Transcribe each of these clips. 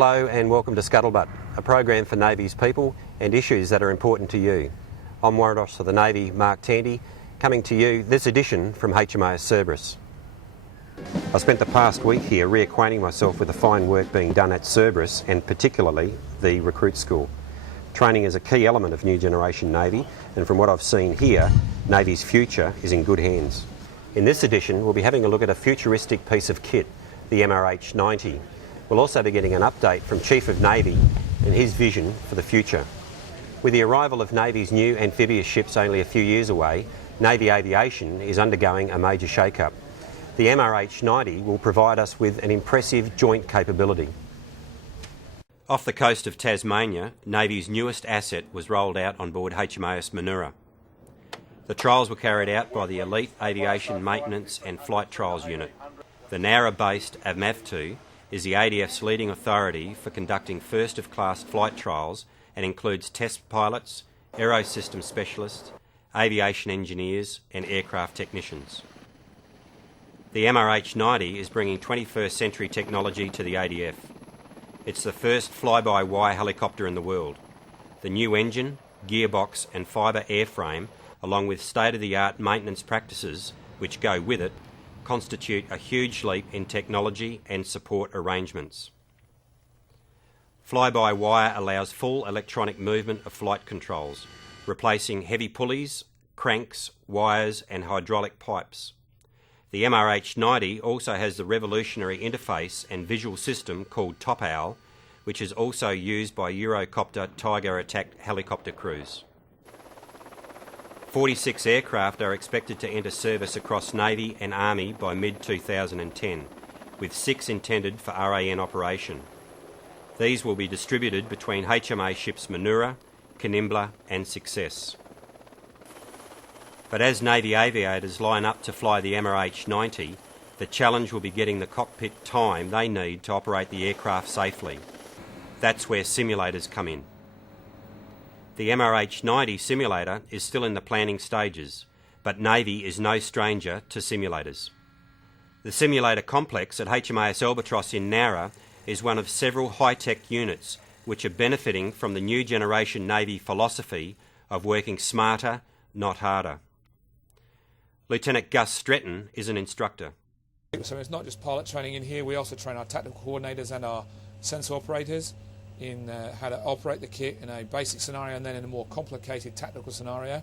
Hello and welcome to Scuttlebutt, a program for Navy's people and issues that are important to you. I'm Warrant Officer of the Navy, Mark Tandy, coming to you this edition from HMAS Cerberus. I spent the past week here reacquainting myself with the fine work being done at Cerberus and particularly the recruit school. Training is a key element of new generation Navy, and from what I've seen here, Navy's future is in good hands. In this edition, we'll be having a look at a futuristic piece of kit, the MRH-90. We'll also be getting an update from Chief of Navy and his vision for the future. With the arrival of Navy's new amphibious ships only a few years away, Navy aviation is undergoing a major shake-up. The MRH-90 will provide us with an impressive joint capability. Off the coast of Tasmania, Navy's newest asset was rolled out on board HMAS Manura. The trials were carried out by the Elite Aviation Maintenance and Flight Trials Unit. The Nowra-based AVMAF2 is the ADF's leading authority for conducting first-of-class flight trials and includes test pilots, aerosystem specialists, aviation engineers and aircraft technicians. The MRH-90 is bringing 21st century technology to the ADF. It's the first fly-by-wire helicopter in the world. The new engine, gearbox and fibre airframe, along with state-of-the-art maintenance practices which go with it, constitute a huge leap in technology and support arrangements. Fly-by-wire allows full electronic movement of flight controls, replacing heavy pulleys, cranks, wires and hydraulic pipes. The MRH-90 also has the revolutionary interface and visual system called Top Owl, which is also used by Eurocopter Tiger attack helicopter crews. 46 aircraft are expected to enter service across Navy and Army by mid-2010, with 6 intended for RAN operation. These will be distributed between HMA ships Manura, Canimbla and Success. But as Navy aviators line up to fly the MRH-90, the challenge will be getting the cockpit time they need to operate the aircraft safely. That's where simulators come in. The MRH-90 simulator is still in the planning stages, but Navy is no stranger to simulators. The simulator complex at HMAS Albatross in Nowra is one of several high-tech units which are benefiting from the new generation Navy philosophy of working smarter, not harder. Lieutenant Gus Stretton is an instructor. So it's not just pilot training in here, we also train our tactical coordinators and our sensor operators in how to operate the kit in a basic scenario and then in a more complicated tactical scenario.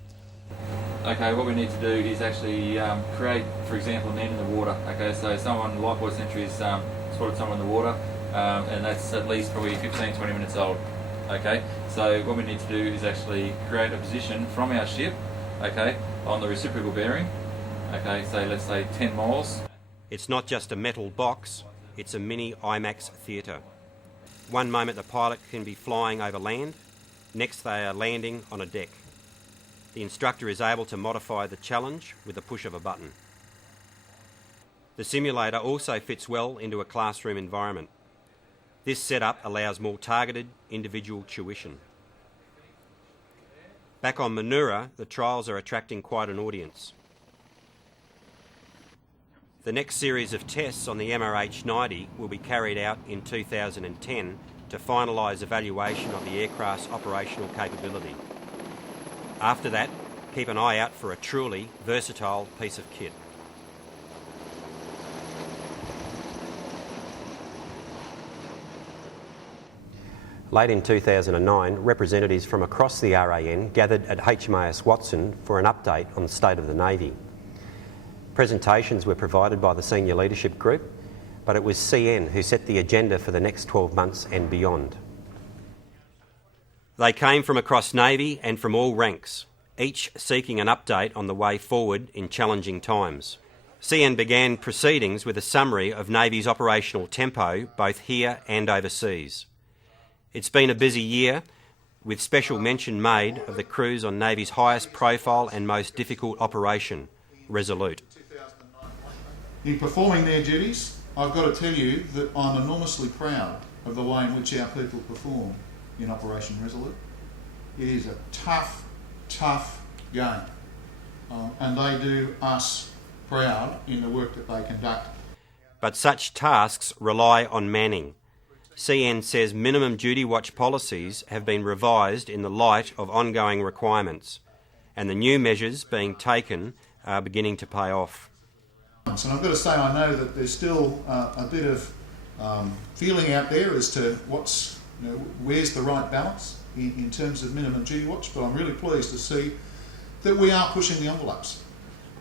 Okay, what we need to do is actually create, for example, a man in the water. Okay, so someone, Lifebuoy Sentry's spotted someone in the water and that's at least probably 15-20 minutes old. Okay, so what we need to do is actually create a position from our ship, okay, on the reciprocal bearing. Okay, so let's say 10 miles. It's not just a metal box, it's a mini IMAX theatre. One moment the pilot can be flying over land, next they are landing on a deck. The instructor is able to modify the challenge with the push of a button. The simulator also fits well into a classroom environment. This setup allows more targeted individual tuition. Back on Manura, the trials are attracting quite an audience. The next series of tests on the MRH-90 will be carried out in 2010 to finalise evaluation of the aircraft's operational capability. After that, keep an eye out for a truly versatile piece of kit. Late in 2009, representatives from across the RAN gathered at HMAS Watson for an update on the state of the Navy. Presentations were provided by the senior leadership group, but it was CN who set the agenda for the next 12 months and beyond. They came from across Navy and from all ranks, each seeking an update on the way forward in challenging times. CN began proceedings with a summary of Navy's operational tempo, both here and overseas. It's been a busy year, with special mention made of the crews on Navy's highest profile and most difficult operation, Resolute. In performing their duties, I've got to tell you that I'm enormously proud of the way in which our people perform in Operation Resolute. It is a tough game, and they do us proud in the work that they conduct. But such tasks rely on manning. CN says minimum duty watch policies have been revised in the light of ongoing requirements, and the new measures being taken are beginning to pay off. And I've got to say, I know that there's still a bit of feeling out there as to where's the right balance in terms of minimum duty watch, but I'm really pleased to see that we are pushing the envelopes.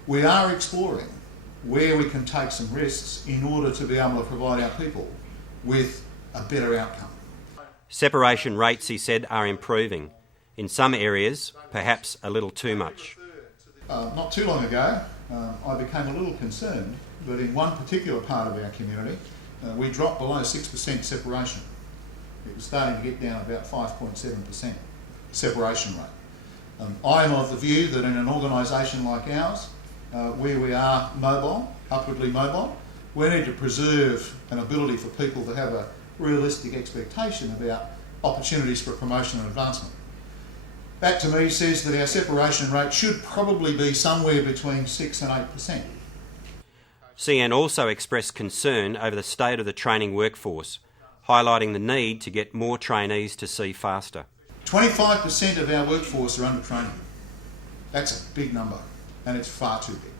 We are exploring where we can take some risks in order to be able to provide our people with a better outcome. Separation rates, he said, are improving. In some areas, perhaps a little too much. Not too long ago, I became a little concerned that in one particular part of our community, we dropped below 6% separation. It was starting to get down about 5.7% separation rate. I am of the view that in an organisation like ours, where we are mobile, upwardly mobile, we need to preserve an ability for people to have a realistic expectation about opportunities for promotion and advancement. That to me says that our separation rate should probably be somewhere between 6 and 8%. CN also expressed concern over the state of the training workforce, highlighting the need to get more trainees to see faster. 25% of our workforce are under training. That's a big number, and it's far too big.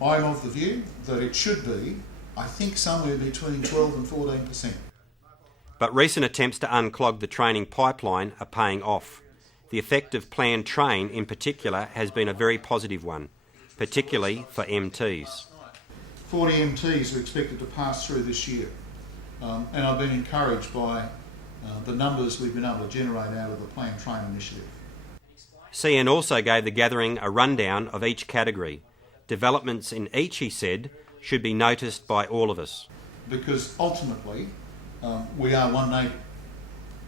I'm of the view that it should be, I think, somewhere between 12 and 14%. But recent attempts to unclog the training pipeline are paying off. The effect of Plan Train in particular has been a very positive one, particularly for MTs. 40 MTs are expected to pass through this year, and I've been encouraged by the numbers we've been able to generate out of the Plan Train initiative. CN also gave the gathering a rundown of each category. Developments in each, he said, should be noticed by all of us. Because ultimately, we are one Navy,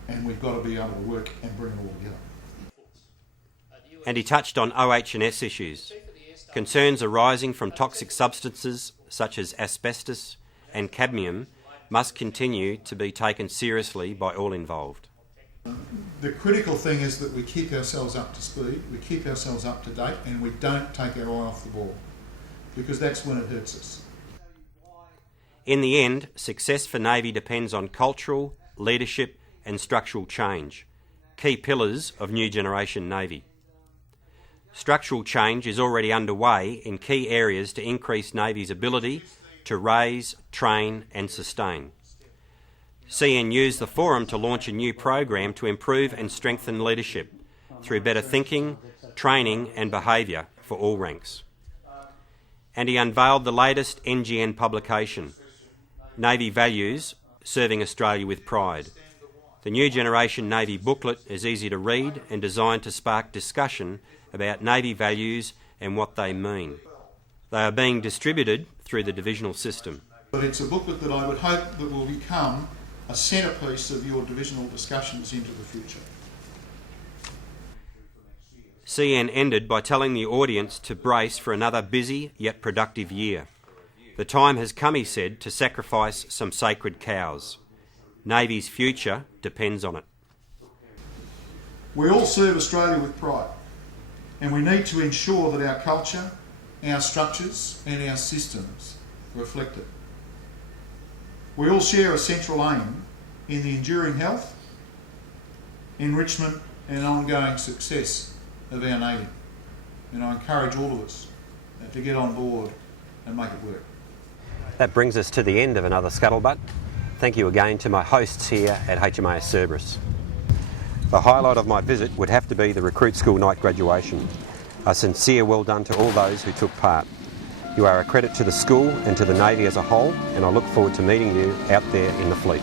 and we've got to be able to work and bring it all together. And he touched on OH&S issues. Concerns arising from toxic substances such as asbestos and cadmium must continue to be taken seriously by all involved. The critical thing is that we keep ourselves up to speed, we keep ourselves up to date, and we don't take our eye off the ball, because that's when it hurts us. In the end, success for Navy depends on cultural, leadership and structural change, key pillars of New Generation Navy. Structural change is already underway in key areas to increase Navy's ability to raise, train and sustain. CN used the forum to launch a new program to improve and strengthen leadership through better thinking, training and behaviour for all ranks. And he unveiled the latest NGN publication, Navy Values, Serving Australia with Pride. The New Generation Navy booklet is easy to read and designed to spark discussion about Navy values and what they mean. They are being distributed through the divisional system. But it's a booklet that I would hope that will become a centrepiece of your divisional discussions into the future. CN ended by telling the audience to brace for another busy yet productive year. The time has come, he said, to sacrifice some sacred cows. Navy's future depends on it. We all serve Australia with pride, and we need to ensure that our culture, our structures and our systems reflect it. We all share a central aim in the enduring health, enrichment and ongoing success of our Navy, and I encourage all of us to get on board and make it work. That brings us to the end of another Scuttlebutt. Thank you again to my hosts here at HMAS Cerberus. The highlight of my visit would have to be the Recruit School night graduation. A sincere well done to all those who took part. You are a credit to the school and to the Navy as a whole, and I look forward to meeting you out there in the fleet.